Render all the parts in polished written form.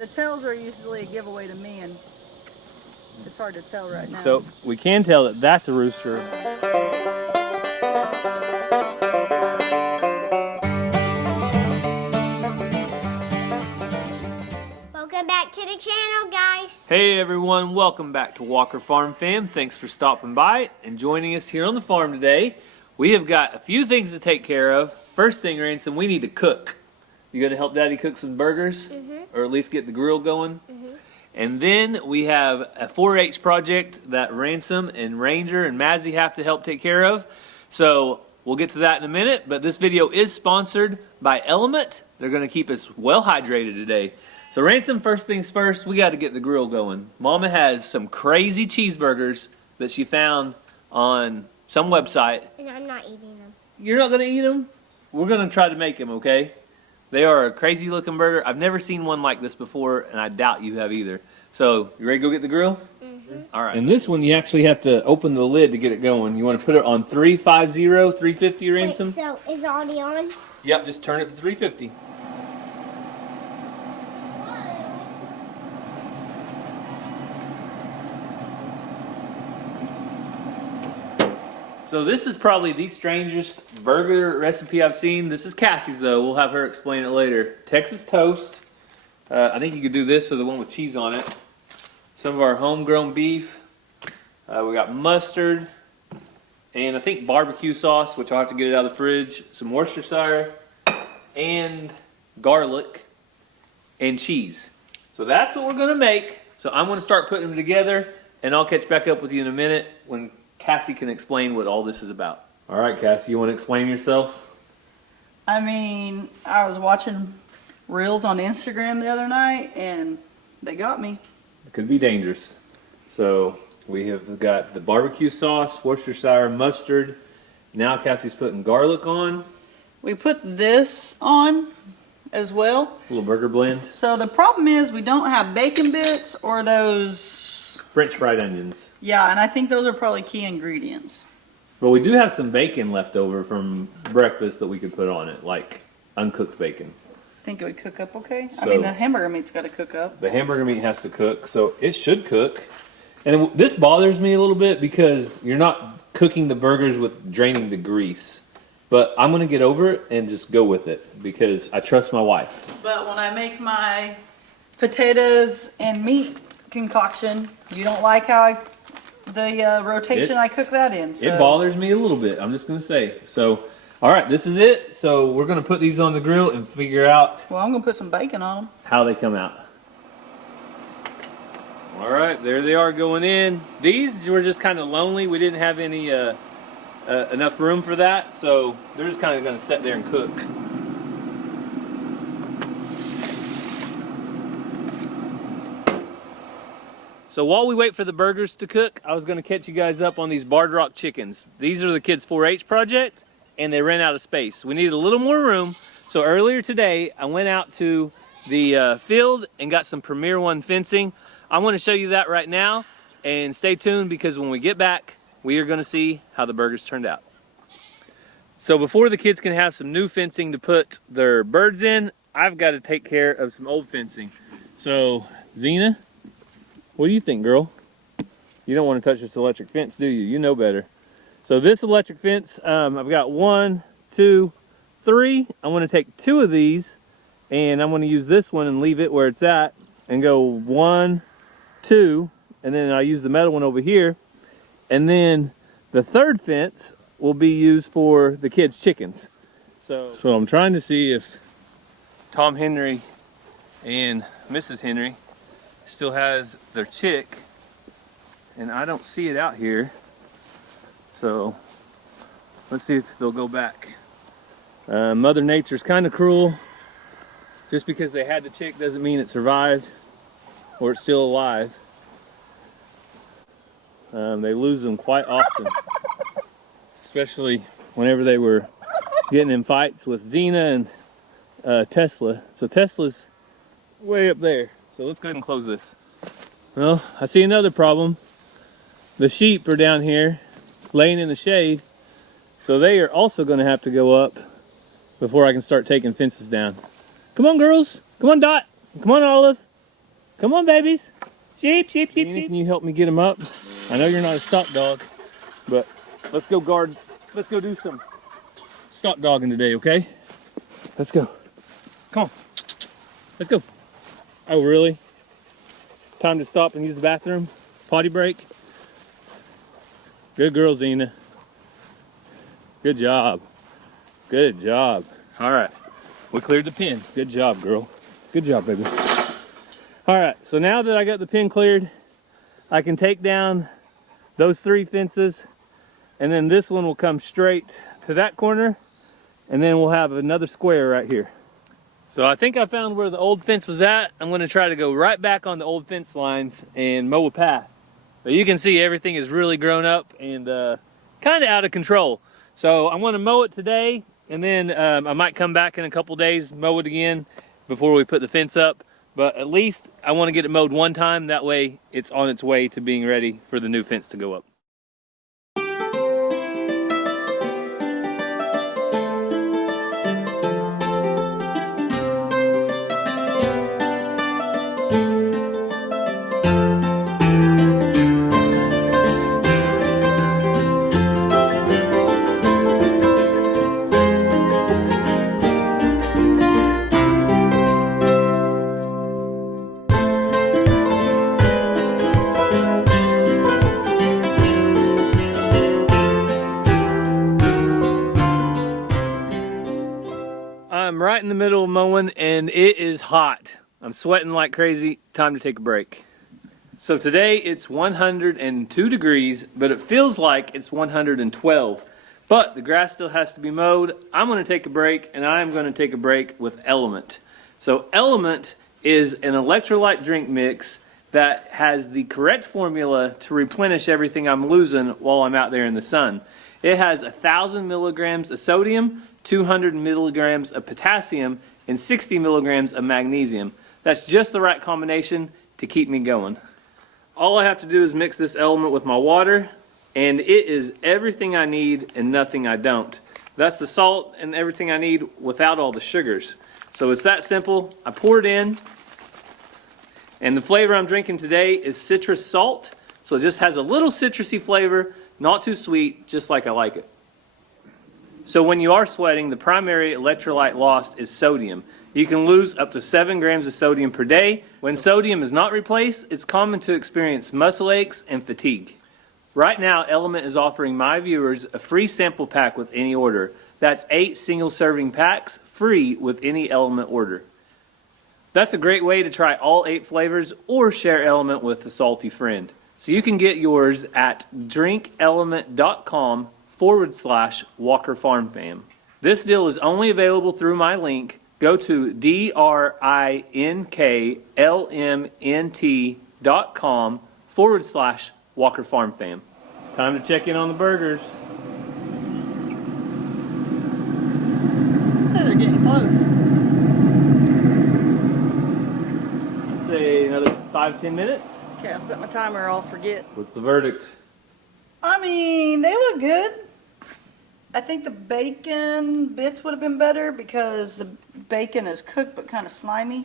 The tails are usually a giveaway to me, and it's hard to tell right now. So we can tell that that's a rooster. Welcome back to the channel, guys. Hey everyone, welcome back to Walker Farm Fam. Thanks for stopping by and joining us here on the farm today. We have got a few things to take care of. First thing, Ransom, we need to cook. You gonna help Daddy cook some burgers? Or at least get the grill going? And then we have a 4-H project that Ransom and Ranger and Mazzy have to help take care of. So we'll get to that in a minute, but this video is sponsored by Element. They're gonna keep us well hydrated today. So Ransom, first things first, we gotta get the grill going. Mama has some crazy cheeseburgers that she found on some website. And I'm not eating them. You're not gonna eat them? We're gonna try to make them, okay? They are a crazy looking burger. I've never seen one like this before, and I doubt you have either. So, you ready to go get the grill? All right. And this one, you actually have to open the lid to get it going. You want to put it on 350, 350, Ransom? Wait, so is it already on? Yep, just turn it to 350. So this is probably the strangest burger recipe I've seen. This is Cassie's though. We'll have her explain it later. Texas toast. I think you could do this or the one with cheese on it. Some of our homegrown beef. We got mustard. And I think barbecue sauce, which I'll have to get it out of the fridge. Some Worcestershire. And garlic. And cheese. So that's what we're going to make. So I'm going to start putting them together. And I'll catch back up with you in a minute when Cassie can explain what all this is about. All right, Cassie, you want to explain yourself? I mean, I was watching reels on Instagram the other night, and they got me. It could be dangerous. So we have got the barbecue sauce, Worcestershire, mustard. Now Cassie's putting garlic on. We put this on as well. A little burger blend. So the problem is we don't have bacon bits or those French fried onions. Yeah, and I think those are probably key ingredients. But we do have some bacon left over from breakfast that we could put on it, like uncooked bacon. Think it would cook up okay? So, I mean, the hamburger meat's got to cook up. The hamburger meat has to cook, so it should cook. And this bothers me a little bit because you're not cooking the burgers with draining the grease. But I'm going to get over it and just go with it because I trust my wife. But when I make my potatoes and meat concoction, you don't like how the rotation I cook that in. So. It bothers me a little bit, I'm just going to say. So, all right, this is it. So we're going to put these on the grill and figure out Well, I'm going to put some bacon on them. How they come out. All right, there they are going in. These were just kind of lonely. We didn't have any enough room for that, so they're just kind of going to sit there and cook. So while we wait for the burgers to cook, I was going to catch you guys up on these Barred Rock chickens. These are the kids' 4-H project, and they ran out of space. We needed a little more room, so earlier today, I went out to the field and got some Premier One fencing. I want to show you that right now, and stay tuned because when we get back, we are going to see how the burgers turned out. So before the kids can have some new fencing to put their birds in, I've got to take care of some old fencing. So, Zena, what do you think, girl? You don't want to touch this electric fence, do you? You know better. So this electric fence, I've got 1, 2, 3. I'm going to take 2 of these, and I'm going to use this one and leave it where it's at, and go 1, 2, and then I'll use the metal one over here. And then the third fence will be used for the kids' chickens. So I'm trying to see if Tom Henry and Mrs. Henry still has their chick, and I don't see it out here, so let's see if they'll go back. Mother Nature's kind of cruel. Just because they had the chick doesn't mean it survived or it's still alive. They lose them quite often, especially whenever they were getting in fights with Xena and Tesla. So Tesla's way up there. So let's go ahead and close this. Well, I see another problem. The sheep are down here laying in the shade. So they are also going to have to go up before I can start taking fences down. Come on, girls. Come on, Dot. Come on, Olive. Come on, babies. Sheep, sheep, sheep, sheep. Can you help me get them up? I know you're not a stock dog, but let's go guard. Let's go do some stock dogging today, okay? Let's go. Come on. Let's go. Oh, really? Time to stop and use the bathroom? Potty break? Good girl, Zena. Good job. Good job. All right. We cleared the pen. Good job, girl. Good job, baby. All right. So now that I got the pen cleared, I can take down those 3 fences, and then this one will come straight to that corner, and then we'll have another square right here. So I think I found where the old fence was at. I'm going to try to go right back on the old fence lines and mow a path. But you can see everything is really grown up and kind of out of control. So I'm going to mow it today, and then I might come back in a couple days, mow it again before we put the fence up. But at least I want to get it mowed one time. That way it's on its way to being ready for the new fence to go up. I'm right in the middle of mowing and it is hot. I'm sweating like crazy. Time to take a break. So today it's 102 degrees, but it feels like it's 112. But the grass still has to be mowed. I'm going to take a break, and I'm going to take a break with Element. So Element is an electrolyte drink mix that has the correct formula to replenish everything I'm losing while I'm out there in the sun. It has 1,000 milligrams of sodium, 200 milligrams of potassium, and 60 milligrams of magnesium. That's just the right combination to keep me going. All I have to do is mix this Element with my water, and it is everything I need and nothing I don't. That's the salt and everything I need without all the sugars. So it's that simple. I pour it in, and the flavor I'm drinking today is citrus salt. So it just has a little citrusy flavor, not too sweet, just like I like it. So when you are sweating, the primary electrolyte lost is sodium. You can lose up to 7 grams of sodium per day. When sodium is not replaced, it's common to experience muscle aches and fatigue. Right now, Element is offering my viewers a free sample pack with any order. That's 8 single serving packs, free with any Element order. That's a great way to try all 8 flavors or share Element with a salty friend. So you can get yours at drinkelement.com/Walker Farm Fam. This deal is only available through my link. Go to drinklmnt.com/Walker Farm Fam. Time to check in on the burgers. I'd say they're getting close. I'd say another 5-10 minutes. Okay, I'll set my timer or I'll forget. What's the verdict? I mean, they look good. I think the bacon bits would have been better because the bacon is cooked but kind of slimy.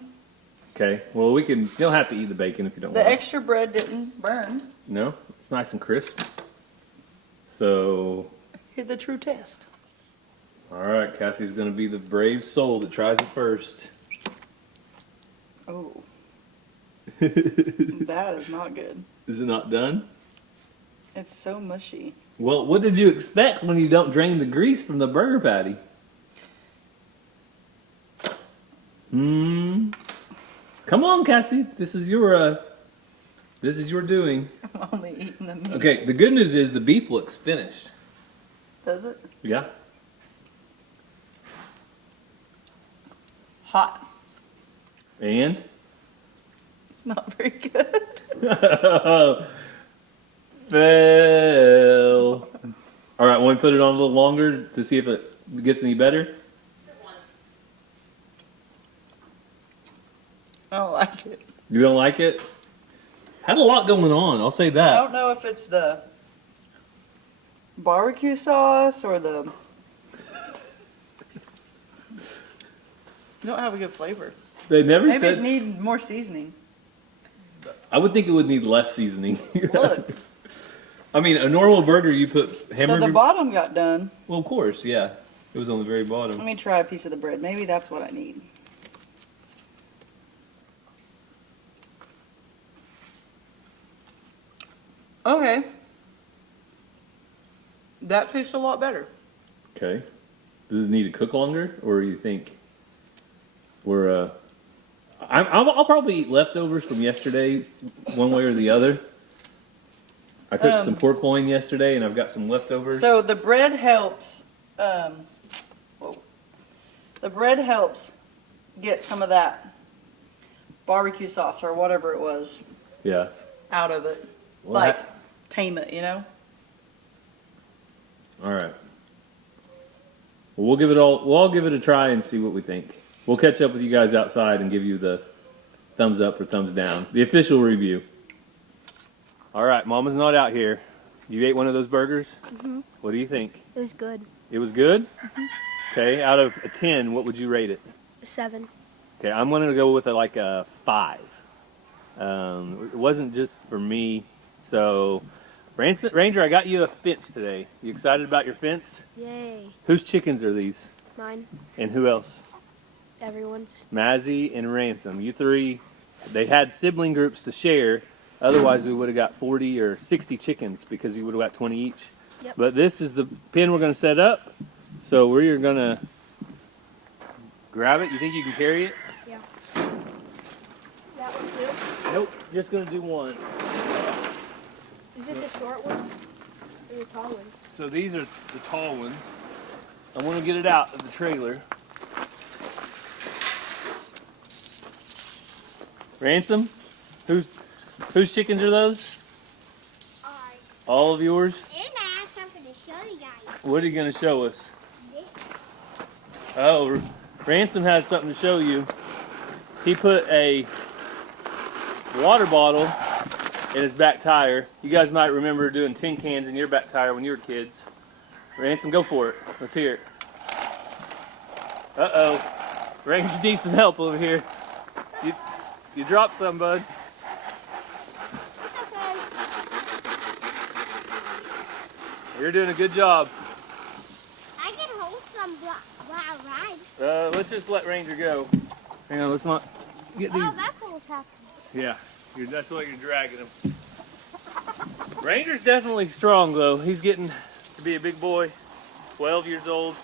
Okay, well you don't have to eat the bacon if you don't The want. extra bread didn't burn. No, it's nice and crisp. So, Here's the true test. all right, Cassie's going to be the brave soul that tries it first. Oh. That is not good. Is it not done? It's so mushy. Well, what did you expect when you don't drain the grease from the burger patty? Come on, Cassie. This is your doing. I'm only eating the meat. Okay, the good news is the beef looks finished. Does it? Yeah. Hot. And? It's not very good. Fail. All right, want to put it on a little longer to see if it gets any better? I don't like it. You don't like it? Had a lot going on, I'll say I that. don't know if it's the barbecue sauce or the... You don't have a good flavor. They never Maybe said... it needs more seasoning. I would think it would need less seasoning. Look. I mean, a normal burger, you put So hamburger. the bottom got done. Well, of course, yeah. It was on the very bottom. Let me try a piece of the bread. Maybe that's what I need. Okay. That tastes a lot better. Okay. Does it need to cook longer, or you think we're? I'll probably eat leftovers from yesterday, one way or the other. I cooked some pork loin yesterday, and I've got some leftovers. So the bread helps. Whoa. The bread helps get some of that barbecue sauce or whatever it was Yeah. out of it, Well, like tame it, you know. All right. Well, we'll all give it a try and see what we think. We'll catch up with you guys outside and give you the thumbs up or thumbs down, the official review. All right, Mama's not out here. You ate one of those burgers? Mm-hmm. What do you think? It was good. It was good? Mm-hmm. Okay, out of a 10, what would you rate it? 7. Okay, I'm going to go with a 5. It wasn't just for me. So, Ranger, I got you a fence today. You excited about your fence? Yay. Whose chickens are these? Mine. And who else? Everyone's. Mazzy and Ransom. You three, they had sibling groups to share. Otherwise, we would have got 40 or 60 chickens because you would have got 20 each. Yep. But this is the pen we're going to set up. So we're going to grab it. You think you can carry it? Yeah. That one too? Nope. Just going to do one. Is it the short one or the tall ones? So these are the tall ones. I want to get it out of the trailer. Ransom? Whose chickens are those? Ours. All of yours? And I have something to show you guys. What are you going to show us? This. Oh, Ransom has something to show you. He put a water bottle in his back tire. You guys might remember doing tin cans in your back tire when you were kids. Ransom, go for it. Let's hear it. Uh-oh. Ranger needs some help over here. You dropped some, bud. It's okay. You're doing a good job. I can hold some while I ride. Let's just let Ranger go. Hang on, let's not get these. Oh, that's what was happening. Yeah, that's why you're dragging him. Ranger's definitely strong, though. He's getting to be a big boy, 12 years old.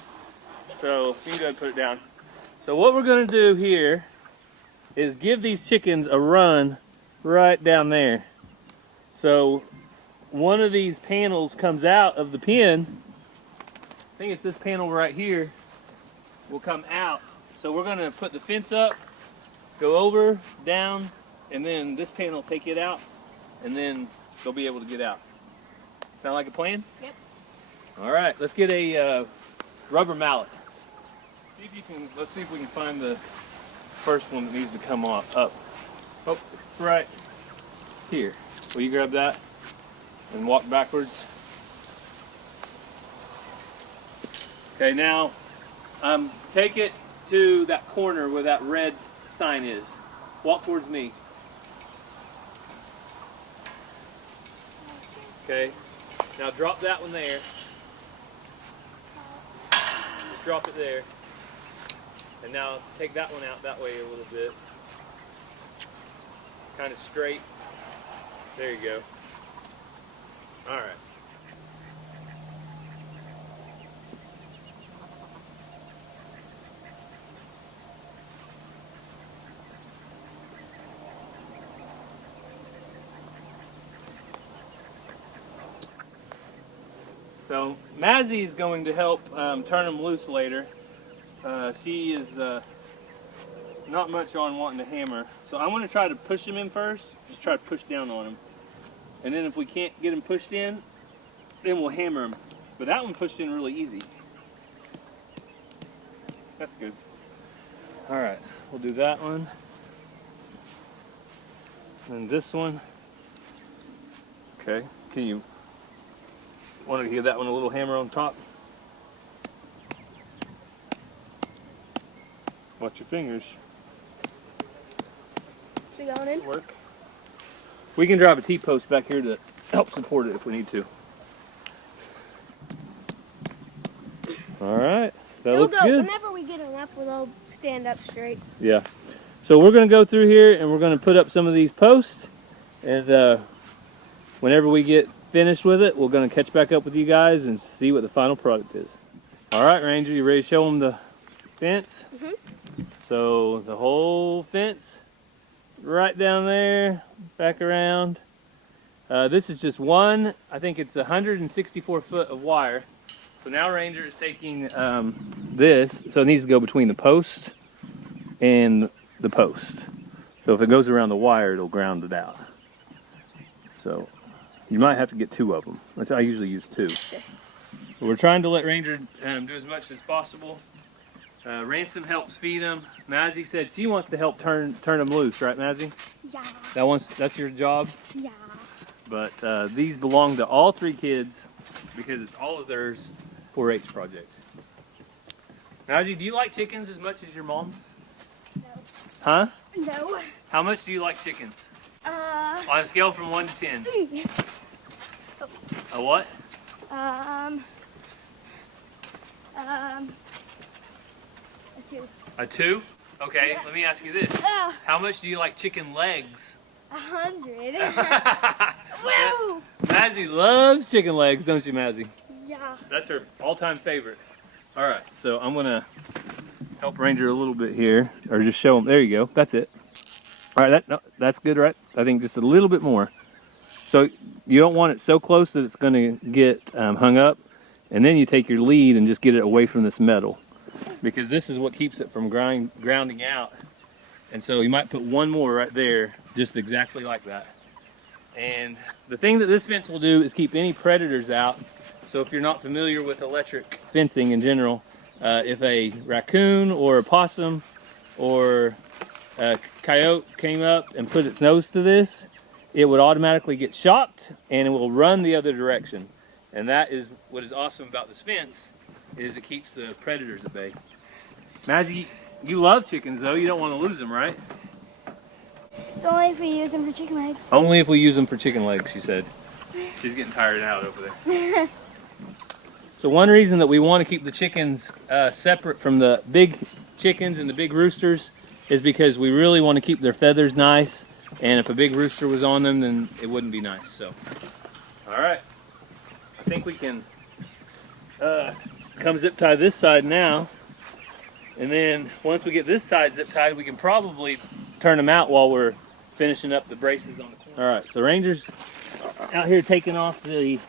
So you can go ahead and put it down. So what we're going to do here is give these chickens a run right down there. So one of these panels comes out of the pen. I think it's this panel right here will come out. So we're going to put the fence up, go over, down, and then this panel will take it out, and then they'll be able to get out. Sound like a plan? Yep. All right, let's get a rubber mallet. Let's see if we can find the first one that needs to come off. Up. Oh, it's right here. Will you grab that and walk backwards? Okay, now take it to that corner where that red sign is. Walk towards me. Okay, now drop that one there. Just drop it there. And now take that one out that way a little bit. Kind of straight. There you go. All right. So Mazzy is going to help turn them loose later. She is not much on wanting to hammer. So I'm going to try to push him in first. Just try to push down on him. And then if we can't get him pushed in, then we'll hammer him. But that one pushed in really easy. That's good. All right, we'll do that one. And this one. Okay, can you want to give that one a little hammer on top? Watch your fingers. Is it going in? Work. We can drive a T-post back here to help support it if we need to. All right, that looks good. Whenever we get them up, we'll stand up straight. Yeah. So we're going to go through here and we're going to put up some of these posts, and whenever we get finished with it, we're going to catch back up with you guys and see what the final product is. All right, Ranger, you ready to show them the fence? Mm-hmm. So the whole fence, right down there, back around. This is just one, I think it's 164 foot of wire. So now Ranger is taking this, so it needs to go between the post and the post. So if it goes around the wire, it'll ground it out. So you might have to get two of them. I usually use two. But we're trying to let Ranger do as much as possible. Ransom helps feed them. Mazzy said she wants to help turn them loose, right, Mazzy? Yeah. That's your job. Yeah. But these belong to all three kids because it's all of theirs 4-H project. Mazzy, do you like chickens as much as your mom? No. Huh? No. How much do you like chickens? On a scale from 1 to 10. A what? A 2. A 2? Okay, let me ask you this. Oh, How much do you like chicken legs? 100. Mazzy Woo! loves chicken legs, don't you, Mazzy? Yeah. That's her all-time favorite. All right, so I'm gonna help Ranger a little bit here, or just show him. There you go. That's it. All right, that's good, right? I think just a little bit more. So you don't want it so close that it's going to get hung up, and then you take your lead and just get it away from this metal, because this is what keeps it from grounding out. And so you might put one more right there, just exactly like that. And the thing that this fence will do is keep any predators out. So if you're not familiar with electric fencing in general, if a raccoon or a possum or a coyote came up and put its nose to this, it would automatically get shocked and it will run the other direction. And that is what is awesome about this fence, is it keeps the predators at bay. Mazzy, you love chickens though, you don't want to lose them, right? It's only if we use them for chicken legs. Only if we use them for chicken legs, she said. She's getting tired out over there. So one reason that we want to keep the chickens separate from the big chickens and the big roosters is because we really want to keep their feathers nice, and if a big rooster was on them, then it wouldn't be nice. So, all right, I think we can come zip tie this side now, and then once we get this side zip tied, we can probably turn them out while we're finishing up the braces on the corner. All right, so Ranger's out here taking off the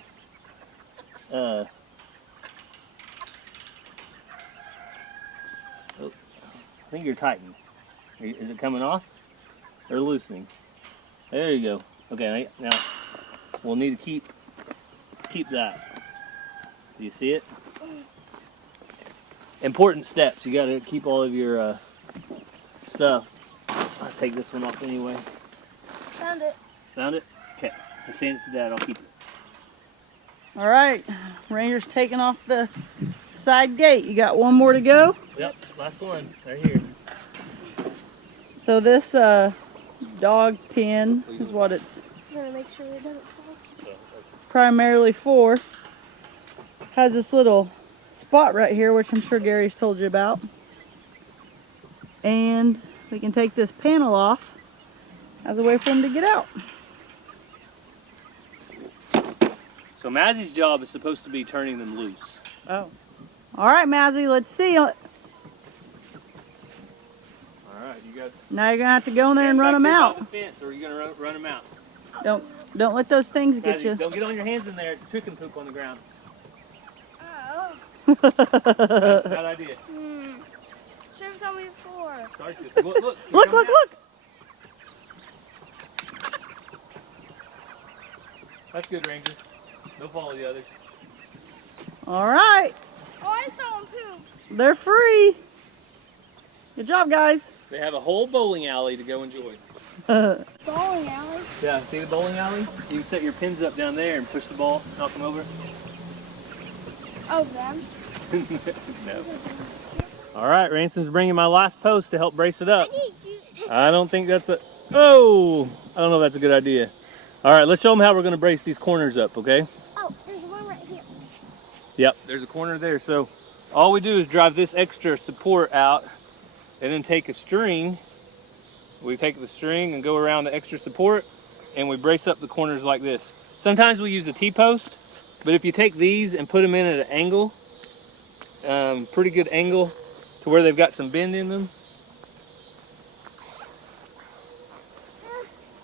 I think you're tightening. Is it coming off or loosening? There you go. Okay, now we'll need to keep that. Do you see it? Important steps. You got to keep all of your stuff. I'll take this one off anyway. Found it. Found it? Okay. I'll send it to Dad. I'll keep it. All right, Ranger's taking off the side gate. You got one more to go? Yep, last one right here. So this dog pen is what it's I'm gonna make sure it doesn't fall. primarily for. Has this little spot right here, which I'm sure Gary's told you about. And we can take this panel off as a way for him to get out. So Mazzy's job is supposed to be turning them loose. Oh. All right, Mazzy, let's see. All right, you guys. Now you're gonna have to go in there and run them out. The fence, or are you gonna run them out? Don't let those things get Mazzy, you. don't get on your hands in there. It's chicken poop on the ground. Oh. Bad idea. Should have told me before. Sorry, sis. Look, look. Look. That's good, Ranger. Don't follow the others. All right, Oh, I saw him poop. they're free. Good job, guys. They have a whole bowling alley to go enjoy. Bowling alley. Yeah, see the bowling alley? You can set your pins up down there and push the ball, knock them over. Oh, them. No. All right, Ransom's bringing my last post to help brace it up. I don't think that's a... Oh! I don't know if that's a good idea. All right, let's show them how we're going to brace these corners up, okay? Oh, there's one right here. Yep, there's a corner there. So all we do is drive this extra support out and then take a string. We take the string and go around the extra support and we brace up the corners like this. Sometimes we use a T-post, but if you take these and put them in at an angle, pretty good angle to where they've got some bend in them,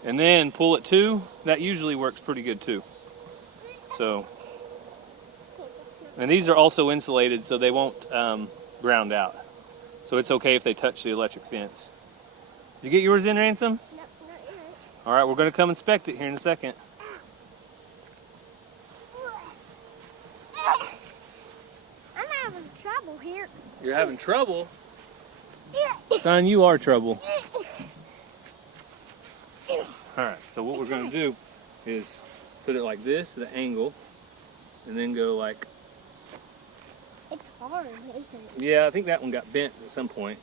and then pull it too, that usually works pretty good too. So, and these are also insulated so they won't ground out. So it's okay if they touch the electric fence. Did you get yours in, Ransom? Nope, not yet. All right, we're going to come inspect it here in a second. I'm having trouble here. You're having trouble? Son, you are trouble. All right, so what we're going to do is put it like this at an angle and then go like, It's hard, isn't it? yeah, I think that one got bent at some point.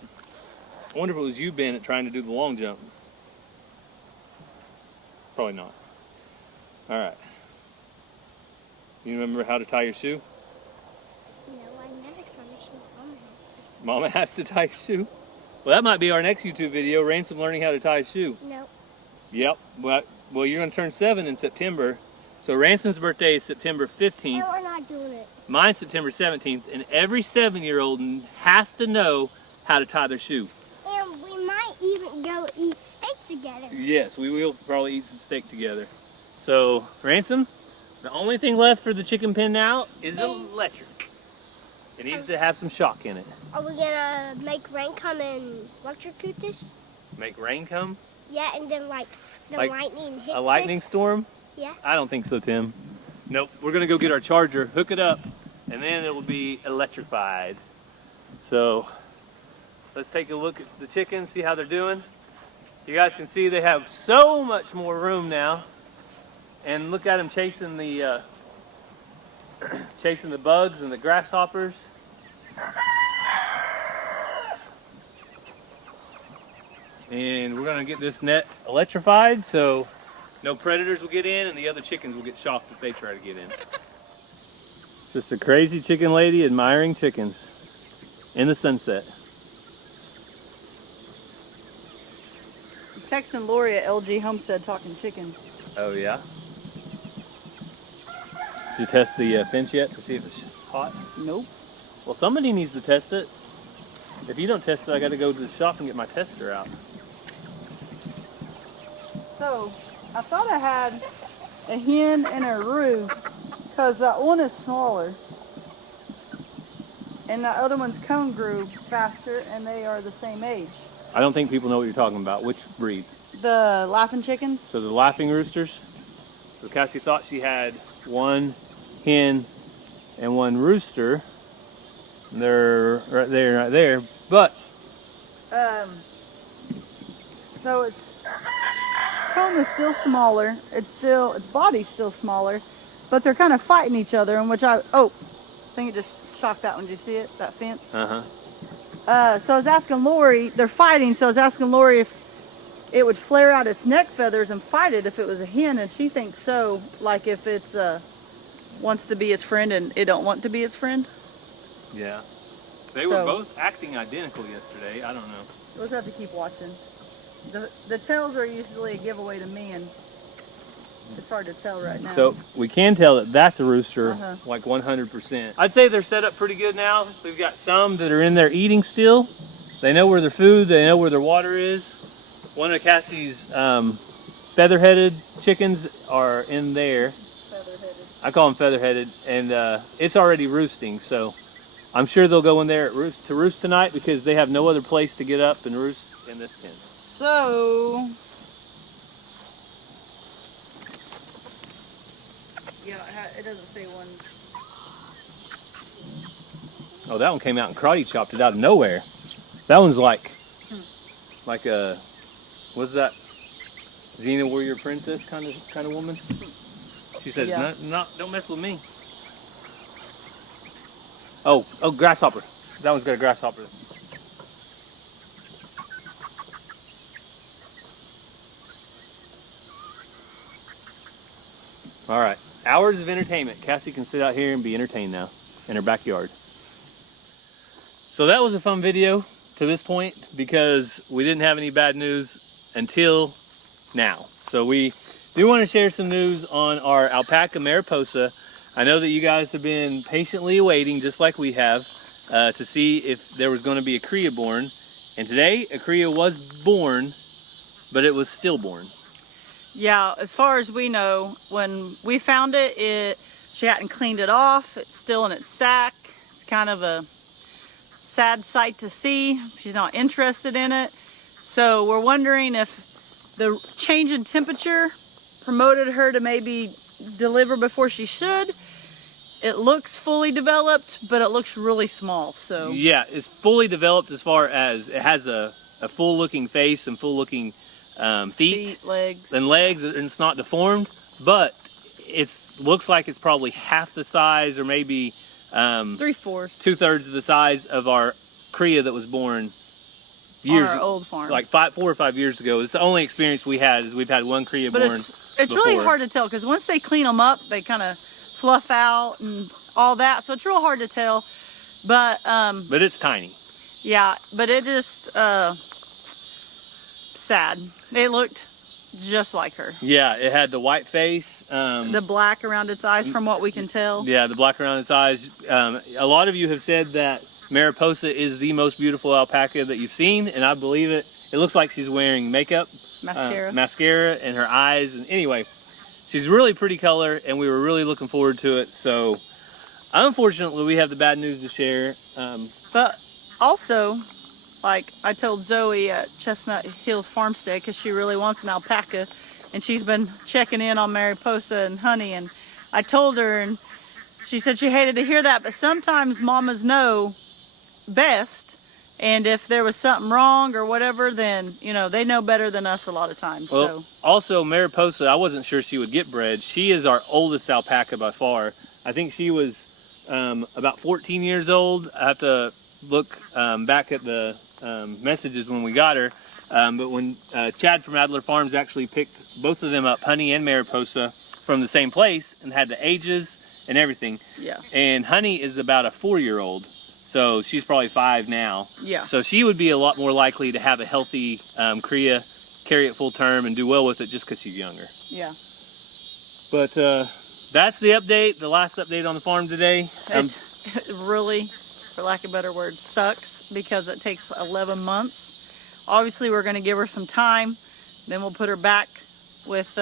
I wonder if it was you, Ben, at trying to do the long jump. Probably not. All right. You remember how to tie your shoe? No, I never tried to shoot Mama has to tie your shoe. Well, that might be our next YouTube video, Ransom learning how to tie his shoe. No. Yep. Well, you're going to turn 7 in September. So Ransom's birthday is September 15th. No, we're not doing it. Mine's September 17th. And every 7-year-old has to know how to tie their shoe. And we might even go eat steak together. Yes, we will probably eat some steak together. So, Ransom, the only thing left for the chicken pen now is electric. It needs to have some shock in it. Are we gonna make rain come and electrocute this? Make rain come? Yeah, and then like the Like lightning hits A lightning this? storm? Yeah. I don't think so, Tim. Nope. We're going to go get our charger, hook it up, and then it will be electrified. So, let's take a look at the chickens, see how they're doing. You guys can see they have so much more room now. And look at them chasing the chasing the bugs and the grasshoppers. And we're gonna get this net electrified so no predators will get in and the other chickens will get shocked if they try to get in. Just a crazy chicken lady admiring chickens in the sunset. Texting Lori at LG Homestead talking chickens. Oh yeah? Did you test the fence yet to see if it's hot? Nope. Well, somebody needs to test it. If you don't test it, I got to go to the shop and get my tester out. So, I thought I had a hen and a roof because that one is smaller. And the other one's cone grew faster and they are the same age. I don't think people know what you're talking about. Which breed? The laughing chickens? So the laughing roosters. So Cassie thought she had one hen and one rooster. They're right there. But so its cone is still smaller. Its body's still smaller, but they're kind of fighting each other. In which I think it just shocked that one. Did you see it? That fence. So I was asking Lori. They're fighting. So I was asking Lori if it would flare out its neck feathers and fight it if it was a hen, and she thinks so. Like if it's wants to be its friend and it don't want to be its friend. yeah, they were both acting identical yesterday. I don't know. We'll just have to keep watching. The tails are usually a giveaway to me, and it's hard to tell right now. So we can tell that that's a rooster, Uh-huh. like 100%. I'd say they're set up pretty good now. We've got some that are in there eating still. They know where their food, they know where their water is. One of Cassie's feather-headed chickens are in there. Feather-headed. I call them feather-headed, and it's already roosting, so I'm sure they'll go in there to roost tonight because they have no other place to get up and roost in this pen. So, yeah, it doesn't say one. Oh, that one came out and karate chopped it out of nowhere. That one's like a, what's that? Xena Warrior Princess kind of woman. She says, Yeah. don't mess with me. Oh, grasshopper. That one's got a grasshopper. All right, hours of entertainment. Cassie can sit out here and be entertained now in her backyard. So that was a fun video to this point because we didn't have any bad news until now. So we do want to share some news on our alpaca Mariposa. I know that you guys have been patiently awaiting, just like we have, to see if there was going to be a cria born. And today, a cria was born, but it was stillborn. Yeah, as far as we know, when we found it, she hadn't cleaned it off. It's still in its sack. It's kind of a sad sight to see. She's not interested in it. So we're wondering if the change in temperature promoted her to maybe deliver before she should. It looks fully developed, but it looks really small. So yeah, it's fully developed as far as it has a full looking face and full looking feet, legs, and it's not deformed, but it looks like it's probably half the size, or maybe 3/4, 2/3 of the size of our cria that was born years on our old farm, like 4 or 5 years ago. It's the only experience we had, is we've had one cria born. It's really hard to tell because once they clean them up, they kind of fluff out and all that, so it's real hard to tell. But it's tiny. Yeah, but it just sad. It looked just like her. Yeah, it had the white face, the black around its eyes, from what we can tell. Yeah, the black around its eyes. A lot of you have said that Mariposa is the most beautiful alpaca that you've seen, and I believe it. It looks like she's wearing makeup, mascara in her eyes, and anyway, she's really pretty color, and we were really looking forward to it. So unfortunately, we have the bad news to share. But also, like I told Zoe at Chestnut Hills Farmstead, because she really wants an alpaca, and she's been checking in on Mariposa and Honey, and I told her, and she said she hated to hear that, but sometimes mamas know best, and if there was something wrong or whatever, then, you know, they know better than us a lot of times. Well, so also Mariposa, I wasn't sure she would get bred. She is our oldest alpaca by far. I think she was about 14 years old. I have to look back at the messages when we got her, but when Chad from Adler Farms actually picked both of them up, Honey and Mariposa, from the same place, and had the ages and everything. Yeah. And Honey is about a 4-year-old, so she's probably 5 now. Yeah. So she would be a lot more likely to have a healthy cria, carry it full term, and do well with it just because she's younger. Yeah. But that's the update, the last update on the farm today. It really, for lack of better words, sucks because it takes 11 months. Obviously, we're going to give her some time. Then we'll put her back with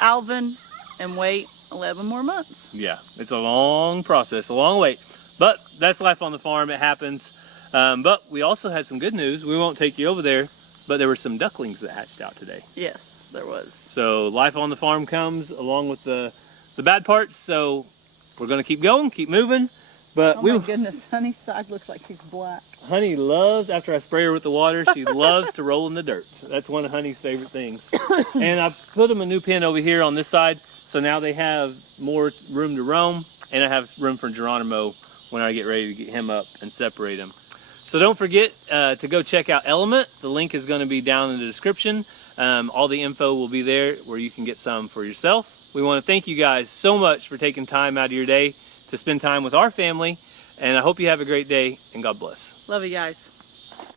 Alvin and wait 11 more months. Yeah, it's a long process, a long wait. But that's life on the farm. It happens. But we also had some good news. We won't take you over there, but there were some ducklings that hatched out today. Yes, there was. So life on the farm comes along with the bad parts. So we're going to keep going, keep moving. But oh my goodness, Honey's side looks like she's black. Honey loves, after I spray her with the water, she loves to roll in the dirt. That's one of Honey's favorite things. And I put them a new pen over here on this side, so now they have more room to roam, and I have room for Geronimo when I get ready to get him up and separate him. So don't forget to go check out Element. The link is going to be down in the description. All the info will be there where you can get some for yourself. We want to thank you guys so much for taking time out of your day to spend time with our family, and I hope you have a great day, and God bless. Love you guys.